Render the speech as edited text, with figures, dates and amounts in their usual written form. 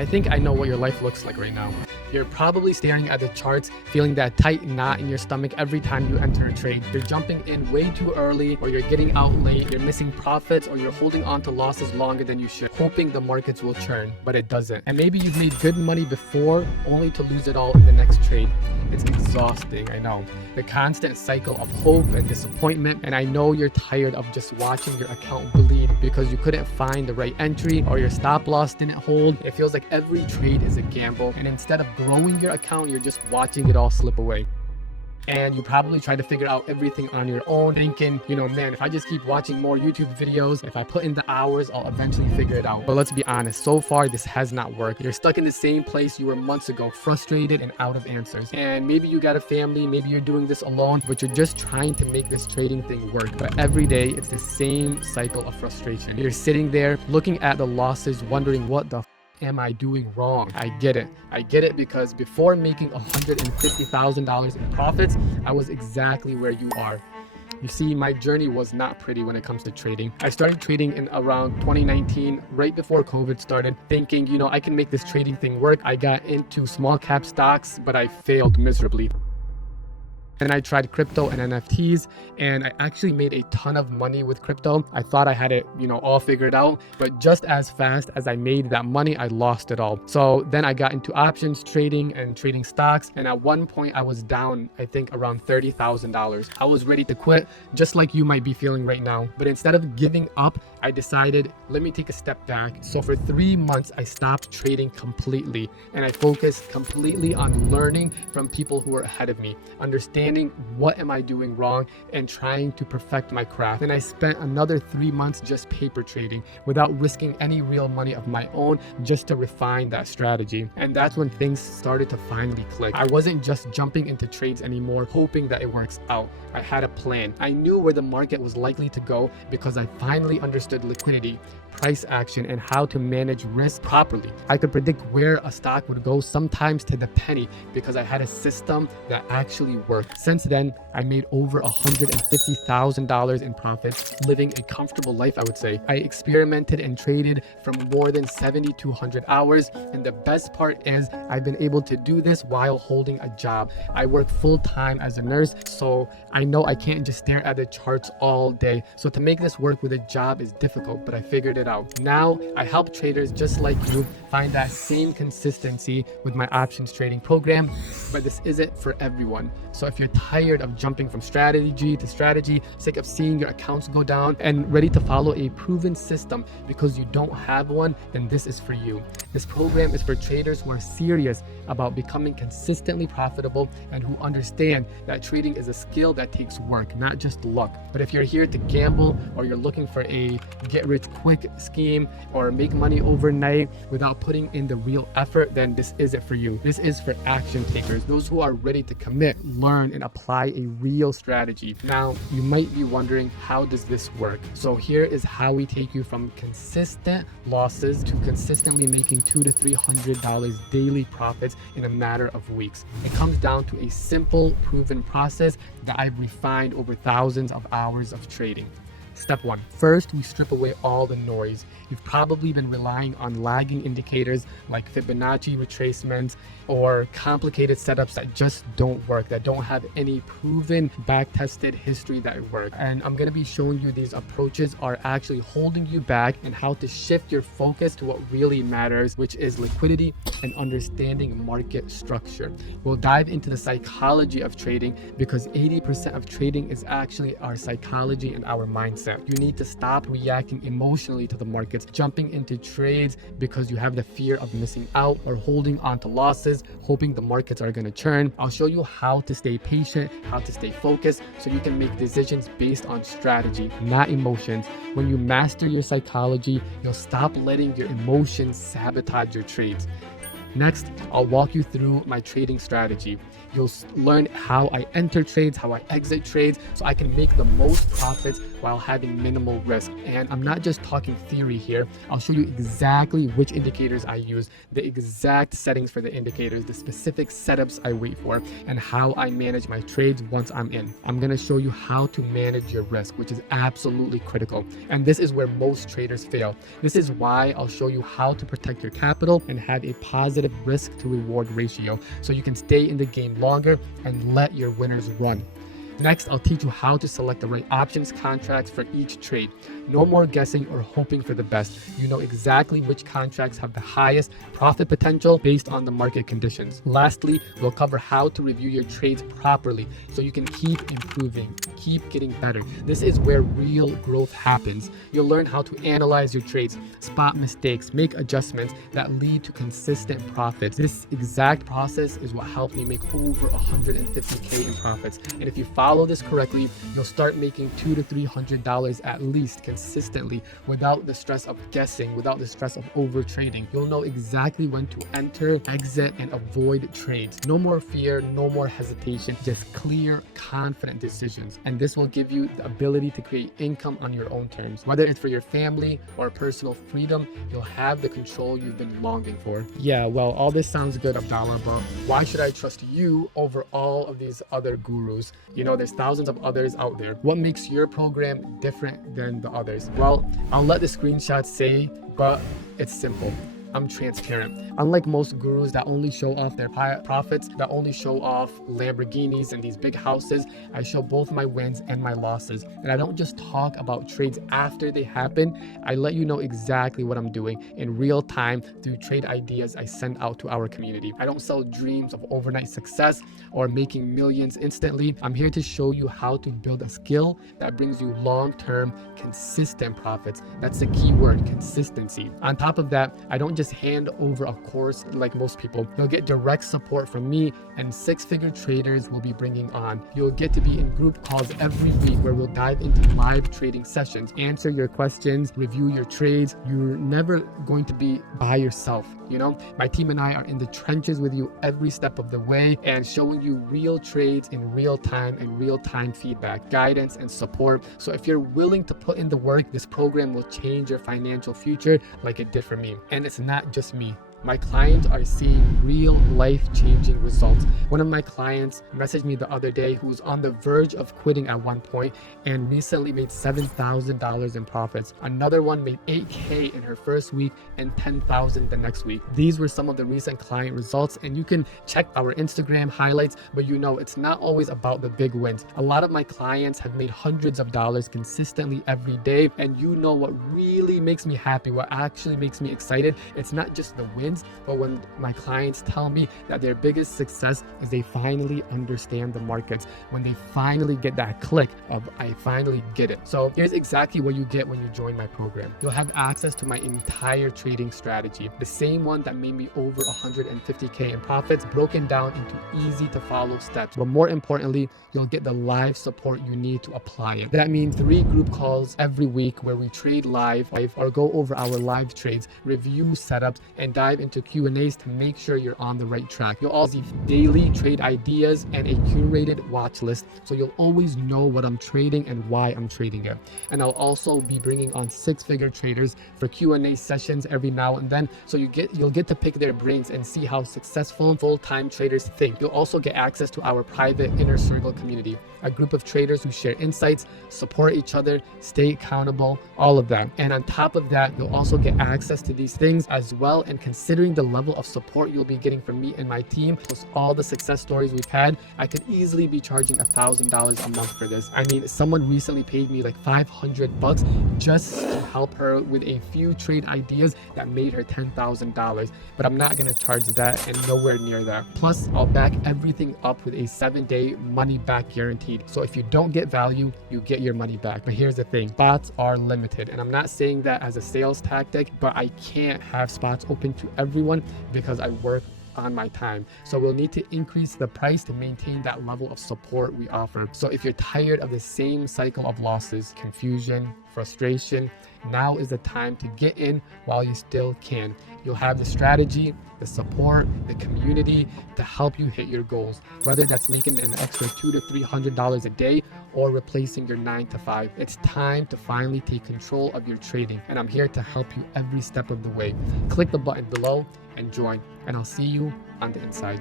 I think I know what your life looks like right now. You're probably staring at the charts, feeling that tight knot in your stomach every time you enter a trade. You're jumping in way too early, or you're getting out late, you're missing profits, or you're holding on to losses longer than you should, hoping the markets will churn, but it doesn't. And maybe you've made good money before, only to lose it all in the next trade. It's exhausting, I know. The constant cycle of hope and disappointment, and I know you're tired of just watching your account bleed because you couldn't find the right entry or your stop loss didn't hold. It feels like every trade is a gamble, and instead of growing your account, you're just watching it all slip away. And you probably try to figure out everything on your own, thinking, man, if I just keep watching more YouTube videos, if I put in the hours, I'll eventually figure it out. But let's be honest, so far this has not worked. You're stuck in the same place you were months ago, frustrated and out of answers. And maybe you got a family, maybe you're doing this alone, but you're just trying to make this trading thing work. But every day it's the same cycle of frustration. You're sitting there looking at the losses, wondering what the am I doing wrong? I get it because before making $150,000 in profits, I was exactly where you are. You see, my journey was not pretty when it comes to trading. I started trading in around 2019, right before COVID started, thinking, I can make this trading thing work. I got into small cap stocks, but I failed miserably. Then I tried crypto and NFTs, and I actually made a ton of money with crypto. I thought I had it, all figured out, but just as fast as I made that money, I lost it all. So then I got into options trading and trading stocks, and at one point I was down, I think around $30,000. I was ready to quit, just like you might be feeling right now. But instead of giving up, I decided, let me take a step back. So for 3 months, I stopped trading completely, and I focused completely on learning from people who were ahead of me, understanding what am I doing wrong and trying to perfect my craft. And I spent another 3 months just paper trading without risking any real money of my own, just to refine that strategy. And that's when things started to finally click. I wasn't just jumping into trades anymore, hoping that it works out. I had a plan. I knew where the market was likely to go because I finally understood liquidity, price action, and how to manage risk properly. I could predict where a stock would go, sometimes to the penny, because I had a system that actually worked. Since then, I made over $150,000 in profits, living a comfortable life, I would say. I experimented and traded for more than 7,200 hours, and the best part is I've been able to do this while holding a job. I work full-time as a nurse, so I know I can't just stare at the charts all day. So to make this work with a job is difficult, but I figured it out. Now I help traders just like you find that same consistency with my options trading program, but this isn't for everyone. So if you're tired of jumping from strategy to strategy, sick of seeing your accounts go down, and ready to follow a proven system because you don't have one, then this is for you. This program is for traders who are serious about becoming consistently profitable and who understand that trading is a skill that takes work, not just luck. But if you're here to gamble, or you're looking for a get-rich-quick scheme, or make money overnight without putting in the real effort, then this isn't for you. This is for action takers, those who are ready to commit, learn, and apply a real strategy. Now, you might be wondering, how does this work? So here is how we take you from consistent losses to consistently making $200 to $300 daily profits in a matter of weeks. It comes down to a simple, proven process that I've refined over thousands of hours of trading. Step 1. First, we strip away all the noise. You've probably been relying on lagging indicators like Fibonacci retracements or complicated setups that just don't work, that don't have any proven back-tested history that work. And I'm going to be showing you these approaches are actually holding you back and how to shift your focus to what really matters, which is liquidity and understanding market structure. We'll dive into the psychology of trading because 80% of trading is actually our psychology and our mindset. You need to stop reacting emotionally to the markets, jumping into trades because you have the fear of missing out or holding on to losses, hoping the markets are going to churn. I'll show you how to stay patient, how to stay focused, so you can make decisions based on strategy, not emotions. When you master your psychology, you'll stop letting your emotions sabotage your trades. Next, I'll walk you through my trading strategy. You'll learn how I enter trades, how I exit trades, so I can make the most profits while having minimal risk. And I'm not just talking theory here. I'll show you exactly which indicators I use, the exact settings for the indicators, the specific setups I wait for, and how I manage my trades once I'm in. I'm going to show you how to manage your risk, which is absolutely critical. And this is where most traders fail. This is why I'll show you how to protect your capital and have a positive risk to reward ratio so you can stay in the game longer and let your winners run. Next, I'll teach you how to select the right options contracts for each trade. No more guessing or hoping for the best. You know exactly which contracts have the highest profit potential based on the market conditions. Lastly, we'll cover how to review your trades properly so you can keep improving, keep getting better. This is where real growth happens. You'll learn how to analyze your trades, spot mistakes, make adjustments that lead to consistent profits. This exact process is what helped me make over $150K in profits. And if you follow this correctly, you'll start making $200 to $300 at least consistently without the stress of guessing, without the stress of over trading. You'll know exactly when to enter, exit, and avoid trades. No more fear, no more hesitation, just clear, confident decisions. And this will give you the ability to create income on your own terms. Whether it's for your family or personal freedom, you'll have the control you've been longing for. Yeah, well, all this sounds good, Abdallah, but why should I trust you over all of these other gurus? You know, there's thousands of others out there. What makes your program different than the others? Well, I'll let the screenshots say, but it's simple. I'm transparent. Unlike most gurus that only show off their profits, that only show off Lamborghinis and these big houses, I show both my wins and my losses. And I don't just talk about trades after they happen. I let you know exactly what I'm doing in real time through trade ideas I send out to our community. I don't sell dreams of overnight success or making millions instantly. I'm here to show you how to build a skill that brings you long-term, consistent profits. That's the key word, consistency. On top of that, I don't just hand over a course like most people. You'll get direct support from me and six-figure traders will be bringing on. You'll get to be in group calls every week where we'll dive into live trading sessions, answer your questions, review your trades. You're never going to be by yourself. You know, my team and I are in the trenches with you every step of the way and showing you real trades in real time and real-time feedback, guidance, and support. So if you're willing to put in the work, this program will change your financial future like it did for me. And it's not just me. My clients are seeing real life-changing results. One of my clients messaged me the other day who was on the verge of quitting at one point and recently made $7,000 in profits. Another one made $8K in her first week and $10,000 the next week. These were some of the recent client results, and you can check our Instagram highlights, but you know it's not always about the big wins. A lot of my clients have made hundreds of dollars consistently every day, and you know what really makes me happy, what actually makes me excited, it's not just the wins, but when my clients tell me that their biggest success is they finally understand the markets, when they finally get that click of I finally get it. So here's exactly what you get when you join my program. You'll have access to my entire trading strategy, the same one that made me over 150K in profits, broken down into easy to follow steps. But more importantly, you'll get the live support you need to apply it. That means 3 group calls every week where we trade live or go over our live trades, review setups, and dive into Q&As to make sure you're on the right track. You'll also receive daily trade ideas and a curated watch list, so you'll always know what I'm trading and why I'm trading it. And I'll also be bringing on 6-figure traders for Q&A sessions every now and then, so you'll get to pick their brains and see how successful full-time traders think. You'll also get access to our private inner circle community, a group of traders who share insights, support each other, stay accountable, all of that. And on top of that, you'll also get access to these things as well. And considering the level of support you'll be getting from me and my team, plus all the success stories we've had, I could easily be charging $1,000 a month for this. I mean, someone recently paid me like $500 just to help her with a few trade ideas that made her $10,000. But I'm not gonna charge that and nowhere near that. Plus, I'll back everything up with a 7-day money back guaranteed. So if you don't get value, you get your money back. But here's the thing, spots are limited. And I'm not saying that as a sales tactic, but I can't have spots open to everyone because I work on my time. So we'll need to increase the price to maintain that level of support we offer. So if you're tired of the same cycle of losses, confusion, frustration. Now is the time to get in while you still can. You'll have the strategy, the support, the community to help you hit your goals, whether that's making an extra $200 to $300 a day or replacing your 9 to 5. It's time to finally take control of your trading, and I'm here to help you every step of the way. Click the button below and join, and I'll see you on the inside.